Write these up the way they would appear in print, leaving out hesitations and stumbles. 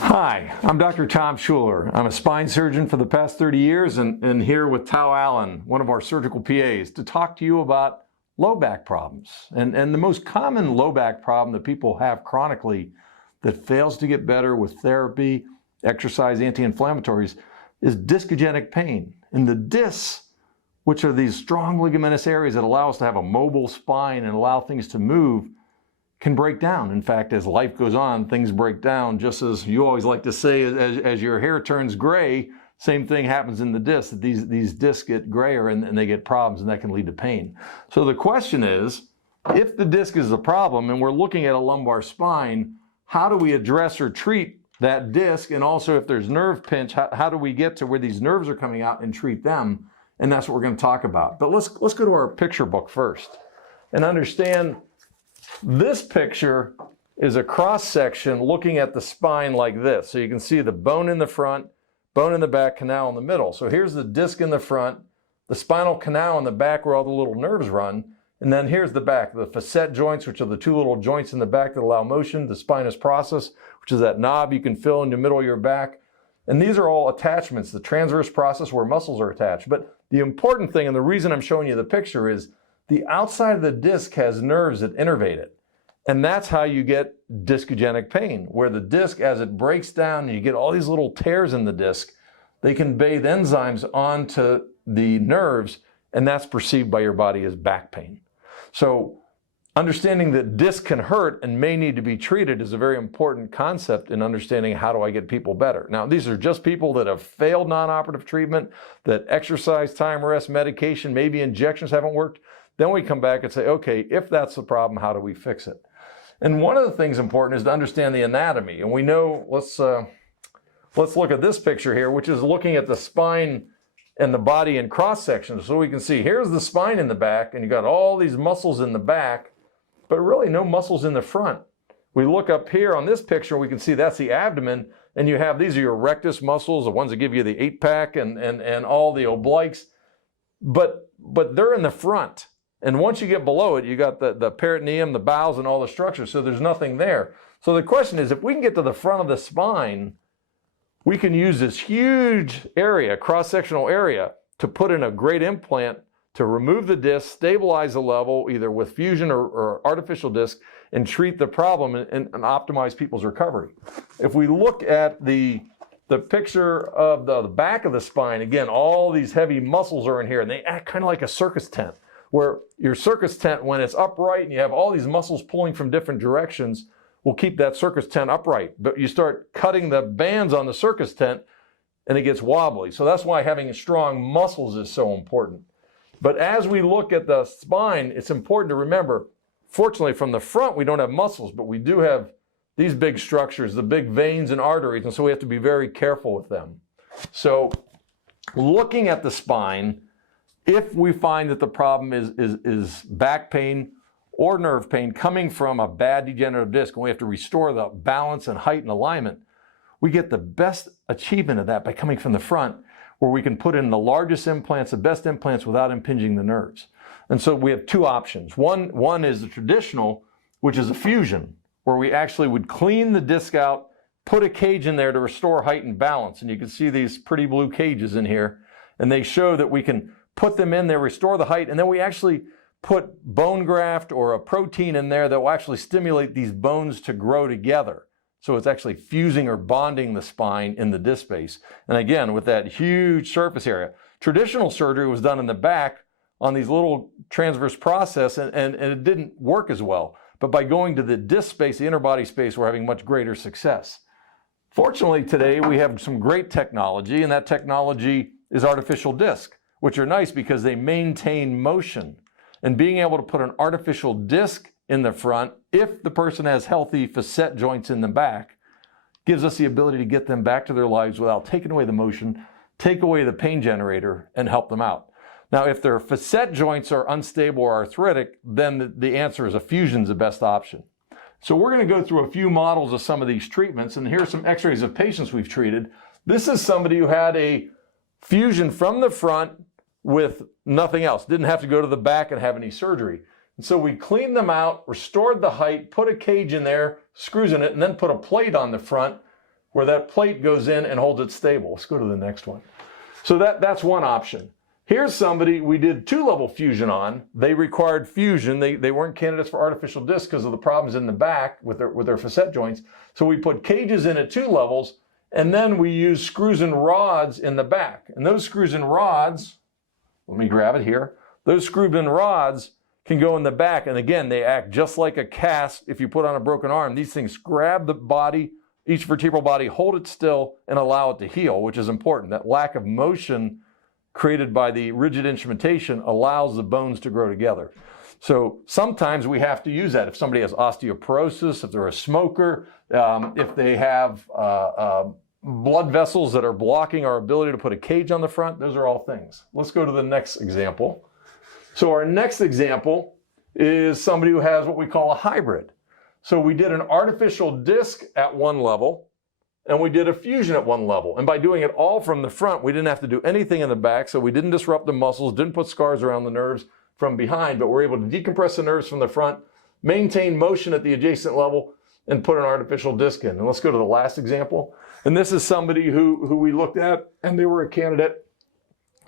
Hi, I'm Dr. Tom Schuler. I'm a spine surgeon for the past 30 years and here with Tao Allen, one of our surgical PAs, to talk to you about low back problems. And the most common low back problem that people have chronically that fails to get better with therapy, exercise, anti-inflammatories, is discogenic pain. And the discs, which are these strong ligamentous areas that allow us to have a mobile spine and allow things to move, can break down. In fact, as life goes on, things break down, just as you always like to say, as your hair turns gray, same thing happens in the disc. These discs get grayer and they get problems, and that can lead to pain. So the question is, if the disc is the problem and we're looking at a lumbar spine, how do we address or treat that disc? And also, if there's nerve pinch, how do we get to where these nerves are coming out and treat them? And that's what we're going to talk about. But let's go to our picture book first and understand this picture is a cross section looking at the spine like this. So you can see the bone in the front, bone in the back, canal in the middle. So here's the disc in the front, the spinal canal in the back where all the little nerves run, and then here's the back, the facet joints, which are the two little joints in the back that allow motion, the spinous process, which is that knob you can fill in the middle of your back. And these are all attachments, the transverse process where muscles are attached. But the important thing, and the reason I'm showing you the picture, is the outside of the disc has nerves that innervate it. And that's how you get discogenic pain, where the disc, as it breaks down and you get all these little tears in the disc, they can bathe enzymes onto the nerves, and that's perceived by your body as back pain. So understanding that disc can hurt and may need to be treated is a very important concept in understanding how do I get people better. Now, these are just people that have failed non-operative treatment, that exercise, time, rest, medication, maybe injections haven't worked. Then we come back and say, okay, if that's the problem, how do we fix it? And one of the things important is to understand the anatomy. And we know, let's look at this picture here, which is looking at the spine and the body in cross section. So we can see here's the spine in the back, and you got all these muscles in the back, but really no muscles in the front. We look up here on this picture, we can see that's the abdomen, and you have, these are your rectus muscles, the ones that give you the 8-pack and all the obliques, but they're in the front. And once you get below it, you got the peritoneum, the bowels, and all the structures, so there's nothing there. So the question is, if we can get to the front of the spine, we can use this huge area, cross-sectional area, to put in a great implant to remove the disc, stabilize the level, either with fusion or artificial disc, and treat the problem and optimize people's recovery. If we look at the picture of the back of the spine, again, all these heavy muscles are in here, and they act kind of like a circus tent, where your circus tent, when it's upright and you have all these muscles pulling from different directions, will keep that circus tent upright. But you start cutting the bands on the circus tent and it gets wobbly. So that's why having strong muscles is so important. But as we look at the spine, it's important to remember, fortunately from the front we don't have muscles, but we do have these big structures, the big veins and arteries, and so we have to be very careful with them. So looking at the spine, if we find that the problem is back pain or nerve pain coming from a bad degenerative disc, and we have to restore the balance and height and alignment, we get the best achievement of that by coming from the front, where we can put in the largest implants, the best implants, without impinging the nerves. And so we have two options. One is the traditional, which is a fusion, where we actually would clean the disc out, put a cage in there to restore height and balance. And you can see these pretty blue cages in here, and they show that we can put them in there, restore the height, and then we actually put bone graft or a protein in there that will actually stimulate these bones to grow together. So it's actually fusing or bonding the spine in the disc space. And again, with that huge surface area. Traditional surgery was done in the back on these little transverse process, and it didn't work as well. But by going to the disc space, the inner body space, we're having much greater success. Fortunately, today we have some great technology, and that technology is artificial disc, which are nice because they maintain motion. And being able to put an artificial disc in the front, if the person has healthy facet joints in the back, gives us the ability to get them back to their lives without taking away the motion, take away the pain generator, and help them out. Now, if their facet joints are unstable or arthritic, then the answer is a fusion is the best option. So we're going to go through a few models of some of these treatments, and here's some x-rays of patients we've treated. This is somebody who had a fusion from the front with nothing else, didn't have to go to the back and have any surgery. And so we cleaned them out, restored the height, put a cage in there, screws in it, and then put a plate on the front where that plate goes in and holds it stable. Let's go to the next one. So that's one option. Here's somebody we did 2-level fusion on. They required fusion. They weren't candidates for artificial discs because of the problems in the back with their facet joints. So we put cages in at 2 levels, and then we used screws and rods in the back. And those screws and rods, let me grab it here. Those screws and rods can go in the back. And again, they act just like a cast if you put on a broken arm. These things grab the body, each vertebral body, hold it still, and allow it to heal, which is important. That lack of motion created by the rigid instrumentation allows the bones to grow together. So sometimes we have to use that. If somebody has osteoporosis, if they're a smoker, if they have blood vessels that are blocking our ability to put a cage on the front, those are all things. Let's go to the next example. So our next example is somebody who has what we call a hybrid. So we did an artificial disc at 1 level, and we did a fusion at 1 level. And by doing it all from the front, we didn't have to do anything in the back, so we didn't disrupt the muscles, didn't put scars around the nerves from behind, but we're able to decompress the nerves from the front, maintain motion at the adjacent level, and put an artificial disc in. And let's go to the last example. And this is somebody who we looked at, and they were a candidate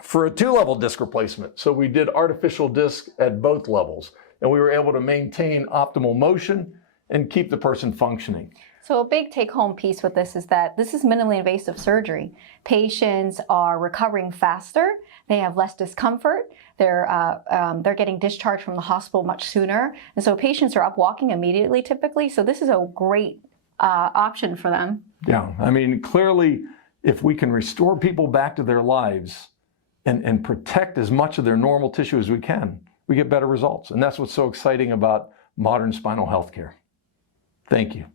for a 2-level disc replacement. So we did artificial disc at both levels, and we were able to maintain optimal motion and keep the person functioning. So a big take-home piece with this is that this is minimally invasive surgery. Patients are recovering faster. They have less discomfort. They're getting discharged from the hospital much sooner. And so patients are up walking immediately typically. So this is a great option for them. Yeah, I mean, clearly, if we can restore people back to their lives and protect as much of their normal tissue as we can, we get better results. And that's what's so exciting about modern spinal health care. Thank you.